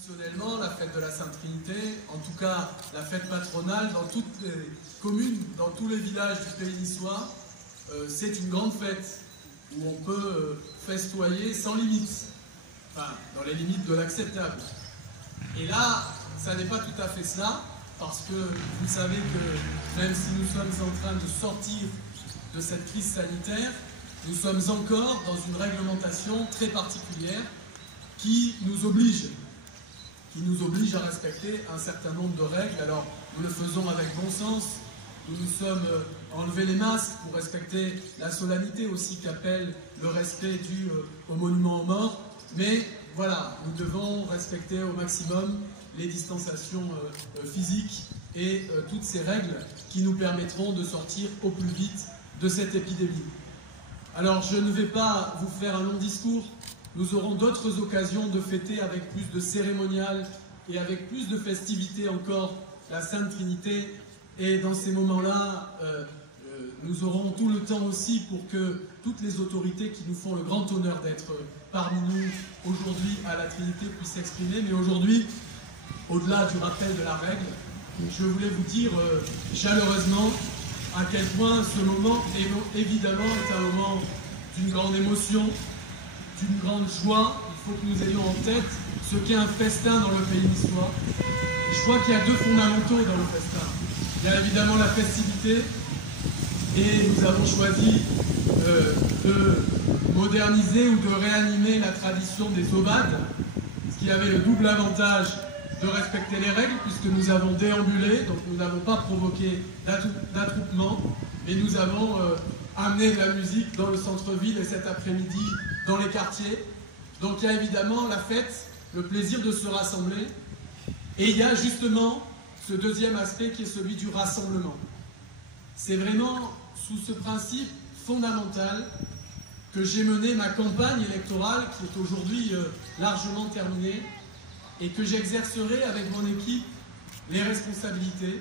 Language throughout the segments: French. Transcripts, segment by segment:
Traditionnellement, la fête de la Sainte Trinité, en tout cas la fête patronale, dans toutes les communes, dans tous les villages du pays niçois, c'est une grande fête où on peut festoyer sans limite, enfin dans les limites de l'acceptable. Et là, ça n'est pas tout à fait cela, parce que vous savez que même si nous sommes en train de sortir de cette crise sanitaire, nous sommes encore dans une réglementation très particulière qui nous oblige à respecter un certain nombre de règles. Alors, nous le faisons avec bon sens. Nous nous sommes enlevés les masques pour respecter la solennité aussi qu'appelle le respect dû au monument aux morts. Mais voilà, nous devons respecter au maximum les distanciations physiques et toutes ces règles qui nous permettront de sortir au plus vite de cette épidémie. Alors, je ne vais pas vous faire un long discours. Nous aurons d'autres occasions de fêter avec plus de cérémonial et avec plus de festivités encore la Sainte Trinité. Et dans ces moments-là, nous aurons tout le temps aussi pour que toutes les autorités qui nous font le grand honneur d'être parmi nous aujourd'hui à la Trinité puissent s'exprimer. Mais aujourd'hui, au-delà du rappel de la règle, je voulais vous dire chaleureusement à quel point ce moment, évidemment, est un moment d'une grande émotion, d'une grande joie. Il faut que nous ayons en tête ce qu'est un festin dans le pays niçois. Je crois qu'il y a deux fondamentaux dans le festin. Il y a évidemment la festivité, et nous avons choisi de moderniser ou de réanimer la tradition des aubades, ce qui avait le double avantage de respecter les règles, puisque nous avons déambulé, donc nous n'avons pas provoqué d'attroupement, mais nous avons amené de la musique dans le centre-ville et cet après-midi dans les quartiers. Donc il y a évidemment la fête, le plaisir de se rassembler, et il y a justement ce deuxième aspect qui est celui du rassemblement. C'est vraiment sous ce principe fondamental que j'ai mené ma campagne électorale, qui est aujourd'hui largement terminée, et que j'exercerai avec mon équipe les responsabilités,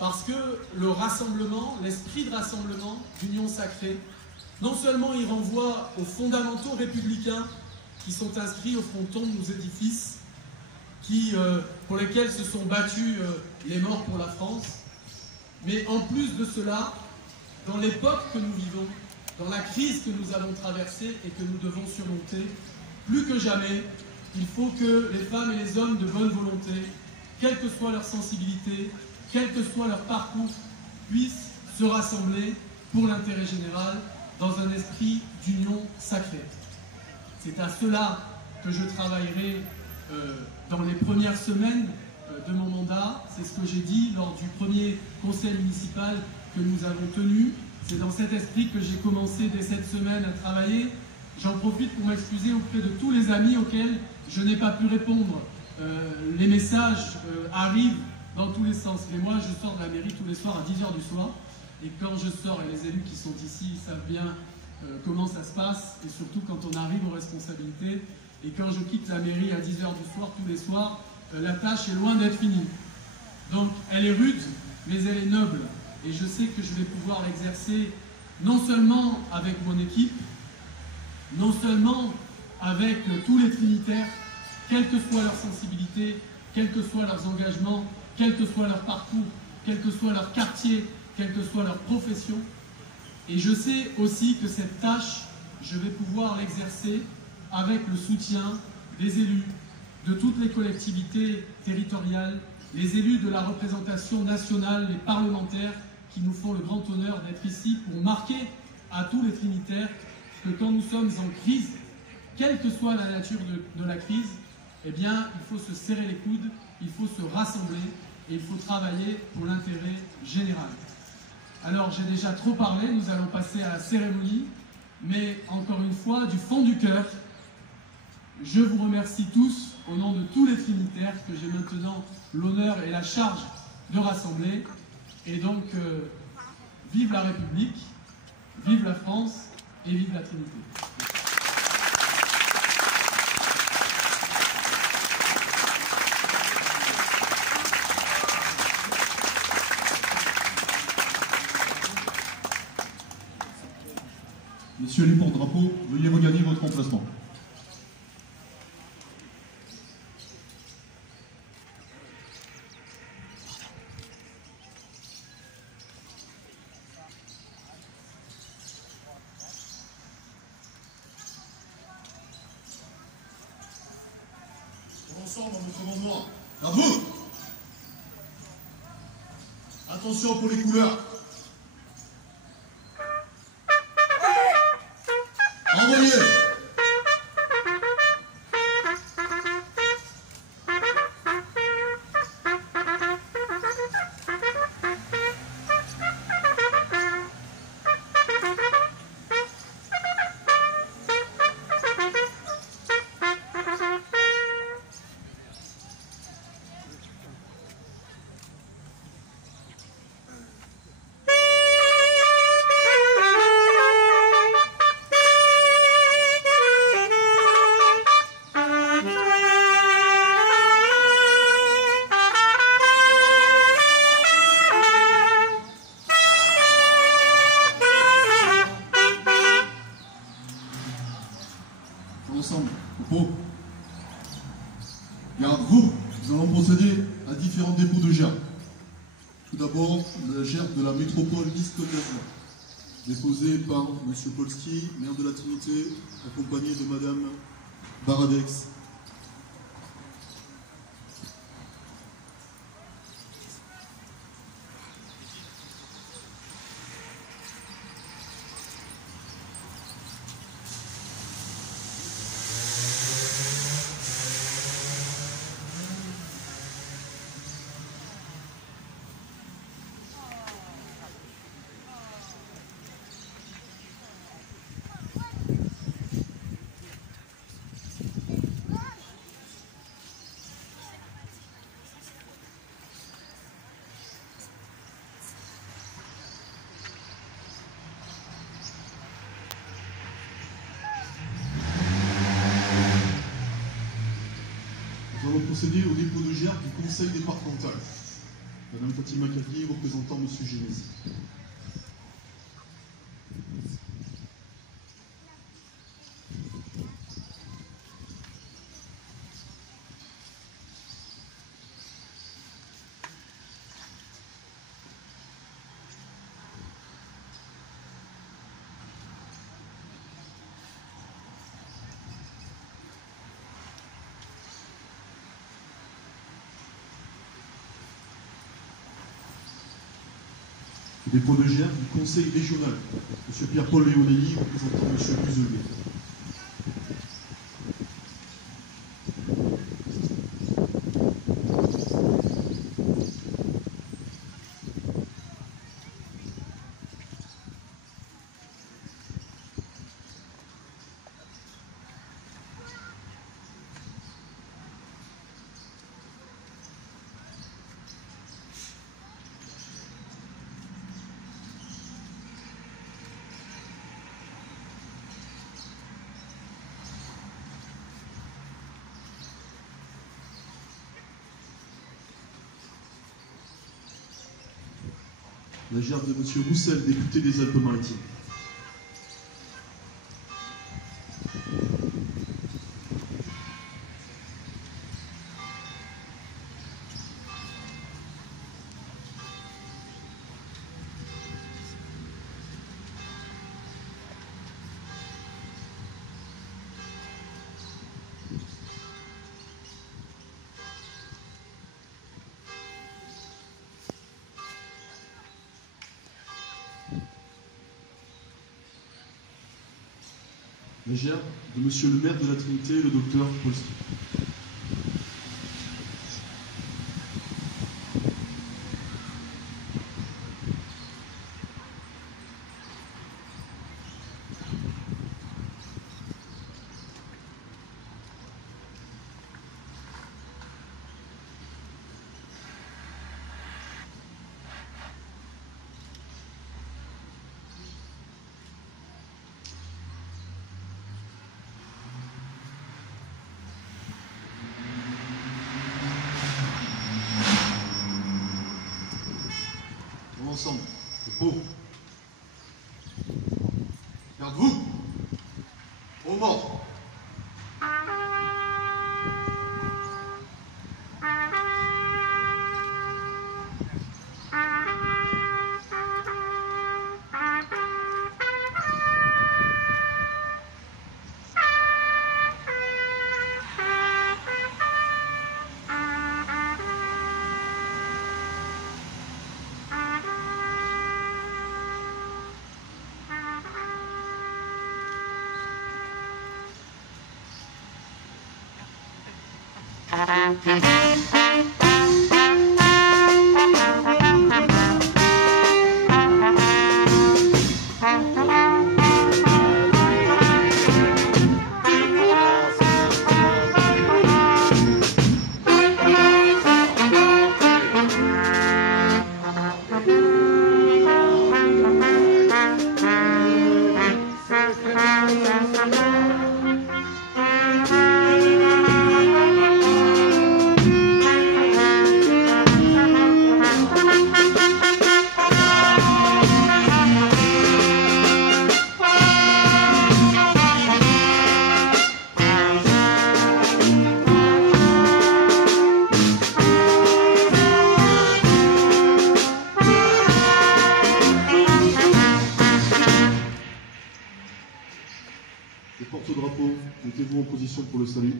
parce que le rassemblement, l'esprit de rassemblement, d'union sacrée, non seulement il renvoie aux fondamentaux républicains qui sont inscrits au fronton de nos édifices, pour lesquels se sont battus les morts pour la France, mais en plus de cela, dans l'époque que nous vivons, dans la crise que nous avons traversée et que nous devons surmonter, plus que jamais, il faut que les femmes et les hommes de bonne volonté, quelle que soit leur sensibilité, quel que soit leur parcours, puissent se rassembler pour l'intérêt général dans un esprit d'union sacrée. C'est à cela que je travaillerai dans les premières semaines de mon mandat. C'est ce que j'ai dit lors du premier conseil municipal que nous avons tenu. C'est dans cet esprit que j'ai commencé dès cette semaine à travailler. J'en profite pour m'excuser auprès de tous les amis auxquels je n'ai pas pu répondre. Les messages arrivent dans tous les sens. Mais moi, je sors de la mairie tous les soirs à 10h du soir. Et quand je sors, et les élus qui sont ici savent bien comment ça se passe, et surtout quand on arrive aux responsabilités. Et quand je quitte la mairie à 10h du soir, tous les soirs, la tâche est loin d'être finie. Donc, elle est rude, mais elle est noble. Et je sais que je vais pouvoir l'exercer non seulement avec mon équipe, non seulement avec tous les trinitaires, quelle que soit leur sensibilité, quels que soient leurs engagements, quel que soit leur parcours, quel que soit leur quartier, quelle que soit leur profession. Et je sais aussi que cette tâche, je vais pouvoir l'exercer avec le soutien des élus, de toutes les collectivités territoriales, les élus de la représentation nationale, les parlementaires qui nous font le grand honneur d'être ici pour marquer à tous les trinitaires que quand nous sommes en crise, quelle que soit la nature de la crise, eh bien, il faut se serrer les coudes, il faut se rassembler et il faut travailler pour l'intérêt général. Alors, j'ai déjà trop parlé, nous allons passer à la cérémonie, mais encore une fois, du fond du cœur, je vous remercie tous, au nom de tous les trinitaires, que j'ai maintenant l'honneur et la charge de rassembler. Et donc, vive la République, vive la France et vive la Trinité. Messieurs les porte-drapeaux, veuillez regagner votre emplacement. ensemble en me commandement. Garde-vous! Attention pour les couleurs. Envoyez! Ensemble, au pot. Garde-vous, nous allons procéder à différents dépôts de gerbes. Tout d'abord, la gerbe de la métropole nice-côte-d'Azur, déposée par M. Polski, maire de la Trinité, accompagné de Mme Baradex. Nous allons procéder au dépôt de gerbe du conseil départemental. Madame Fatima Kadi, représentant M. Génési. Dépôt de gerbe du conseil régional. M. Pierre-Paul Léonelli, représentant M. Buzelé. La gerbe de M. Roussel, député des Alpes-Maritimes. La gerbe de Monsieur le maire de la Trinité, le docteur Polski. Ensemble, le pot. Garde-vous. Au mort. Les porte-drapeaux, mettez-vous en position pour le salut.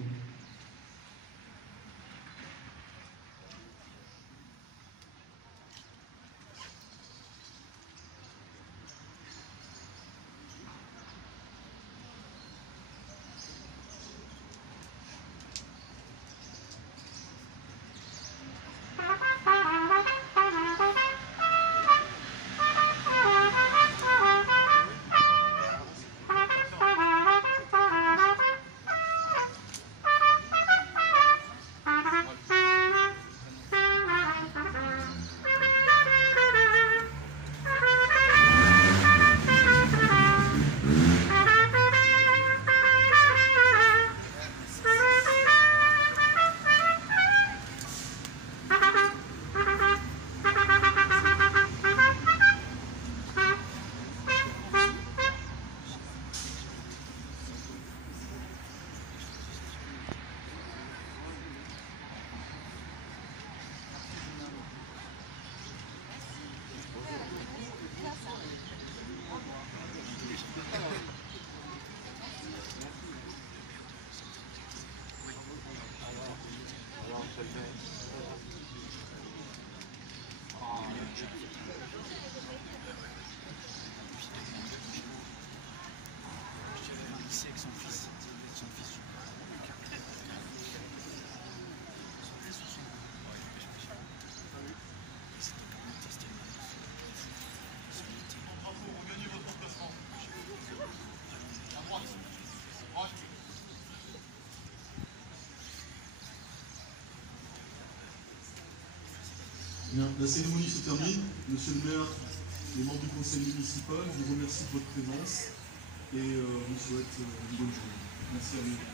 Bien, la cérémonie se termine. Monsieur le maire, les membres du conseil municipal, je vous remercie de votre présence et vous souhaite une bonne journée. Merci à vous.